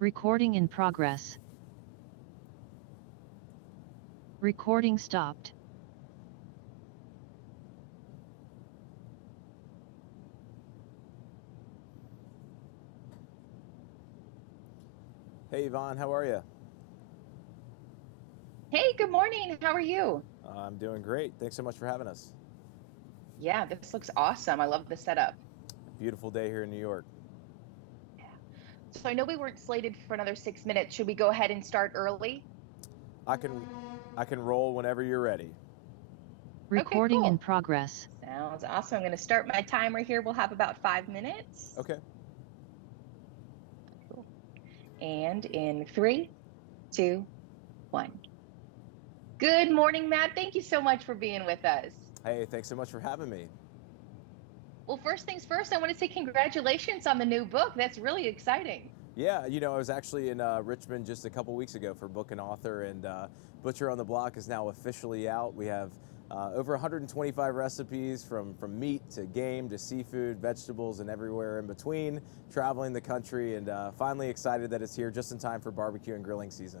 Recording in progress. Recording stopped. Hey Yvonne, how are you? Hey, good morning. How are you? I'm doing great. Thanks so much for having us. Yeah, this looks awesome. I love the setup. Beautiful day here in New York. So I know we weren't slated for another 6 minutes. Should we go ahead and start early? I can I can roll whenever you're ready. Okay, Recording in cool. progress. Sounds awesome. I'm going to start my timer here. We'll have about 5 minutes. Okay. Cool. And in three, two, one. Good morning, Matt. Thank you so much for being with us. Hey, thanks so much for having me. Well, first things first, I want to say congratulations on the new book. That's really exciting. Yeah, I was actually in Richmond just a couple weeks ago for Book and Author, and Butcher on the Block is now officially out. We have over 125 recipes from meat to game to seafood, vegetables, and everywhere in between, traveling the country, and finally excited that it's here just in time for barbecue and grilling season.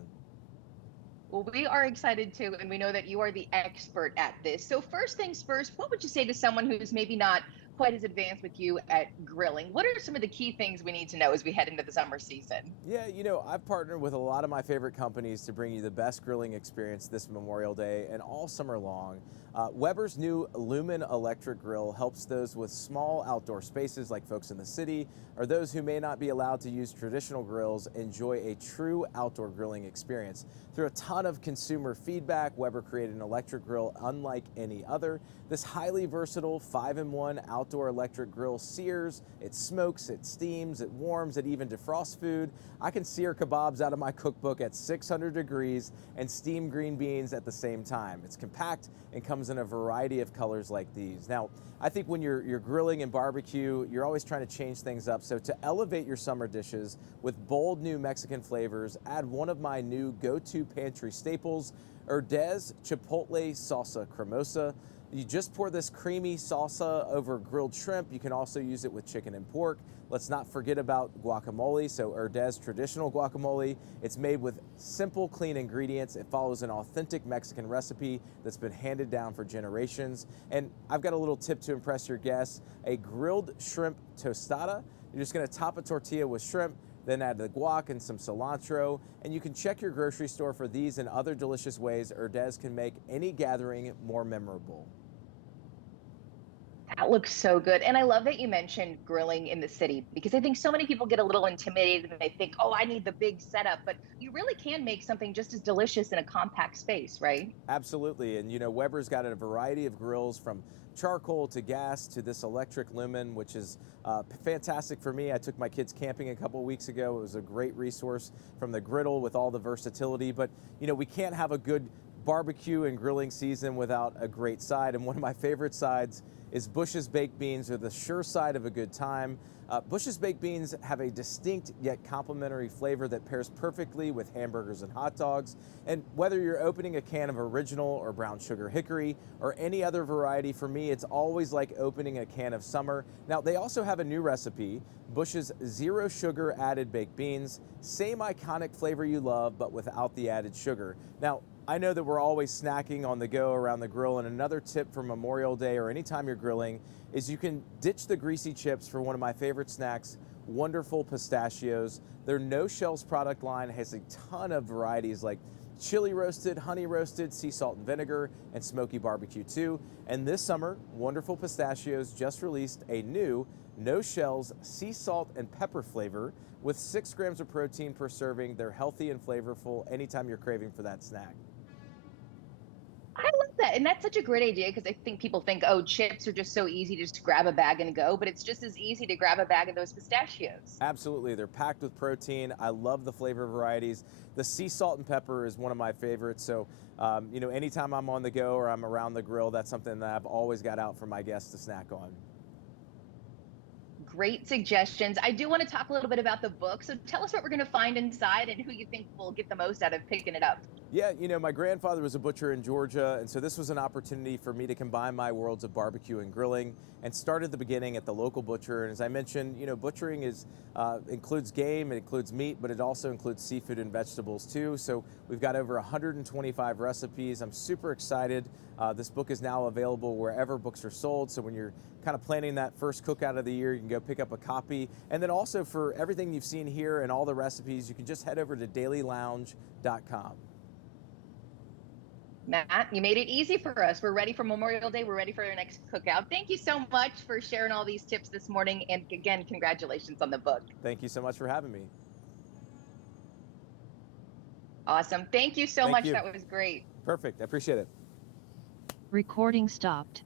Well, we are excited too, and we know that you are the expert at this. So, first things first, what would you say to someone who's maybe not quite as advanced with you at grilling? What are some of the key things we need to know as we head into the summer season? Yeah, I've partnered with a lot of my favorite companies to bring you the best grilling experience this Memorial Day and all summer long. Weber's new Lumen electric grill helps those with small outdoor spaces like folks in the city or those who may not be allowed to use traditional grills enjoy a true outdoor grilling experience. Through a ton of consumer feedback, Weber created an electric grill unlike any other. This highly versatile 5-in-1 outdoor electric grill sears, it smokes, it steams, it warms, it even defrosts food. I can sear kebabs out of my cookbook at 600 degrees and steam green beans at the same time. It's compact and comes in a variety of colors like these. Now, I think when you're grilling and barbecue, you're always trying to change things up. So to elevate your summer dishes with bold new Mexican flavors, add one of my new go-to pantry staples, Herdez Chipotle Salsa Cremosa. You just pour this creamy salsa over grilled shrimp. You can also use it with chicken and pork. Let's not forget about guacamole. So Herdez traditional guacamole. It's made with simple, clean ingredients. It follows an authentic Mexican recipe that's been handed down for generations. And I've got a little tip to impress your guests. A grilled shrimp tostada. You're just gonna top a tortilla with shrimp, then add the guac and some cilantro. And you can check your grocery store for these and other delicious ways Herdez can make any gathering more memorable. That looks so good. And I love that you mentioned grilling in the city because I think so many people get a little intimidated and they think, oh, I need the big setup. But you really can make something just as delicious in a compact space, right? Absolutely. And Weber's got a variety of grills from charcoal to gas to this electric lumen, which is fantastic for me. I took my kids camping a couple weeks ago. It was a great resource from the griddle with all the versatility. But, we can't have a good barbecue and grilling season without a great side. And one of my favorite sides is Bush's baked beans. Are the sure side of a good time. Bush's baked beans have a distinct yet complementary flavor that pairs perfectly with hamburgers and hot dogs. And whether you're opening a can of original or brown sugar hickory or any other variety, for me, it's always like opening a can of summer. Now, they also have a new recipe, Bush's zero sugar added baked beans. Same iconic flavor you love, but without the added sugar. Now, I know that we're always snacking on the go around the grill, and another tip for Memorial Day or anytime you're grilling is you can ditch the greasy chips for one of my favorite snacks, wonderful pistachios. Their No Shells product line has a ton of varieties like chili roasted, honey roasted, sea salt and vinegar, and smoky barbecue too. And this summer, Wonderful Pistachios just released a new No Shells sea salt and pepper flavor with 6 grams of protein per serving. They're healthy and flavorful anytime you're craving for that snack. I love that. And that's such a great idea because I think people think, oh, chips are just so easy to just grab a bag and go, but it's just as easy to grab a bag of those pistachios. Absolutely, they're packed with protein. I love the flavor varieties. The sea salt and pepper is one of my favorites. So, anytime I'm on the go or I'm around the grill, that's something that I've always got out for my guests to snack on. Great suggestions. I do want to talk a little bit about the book. So tell us what we're going to find inside and who you think will get the most out of picking it up. Yeah, my grandfather was a butcher in Georgia, and so this was an opportunity for me to combine my worlds of barbecue and grilling, and start at the beginning at the local butcher. And as I mentioned, butchering includes game, it includes meat, but it also includes seafood and vegetables too. So we've got over 125 recipes. I'm super excited. This book is now available wherever books are sold. So when you're kind of planning that first cookout of the year, you can go pick up a copy. And then also for everything you've seen here and all the recipes, you can just head over to dailylounge.com. Matt, you made it easy for us. We're ready for Memorial Day. We're ready for our next cookout. Thank you so much for sharing all these tips this morning. And again, congratulations on the book. Thank you so much for having me. Awesome. Thank you so Thank much. you. That was great. Perfect. I appreciate it. Recording stopped.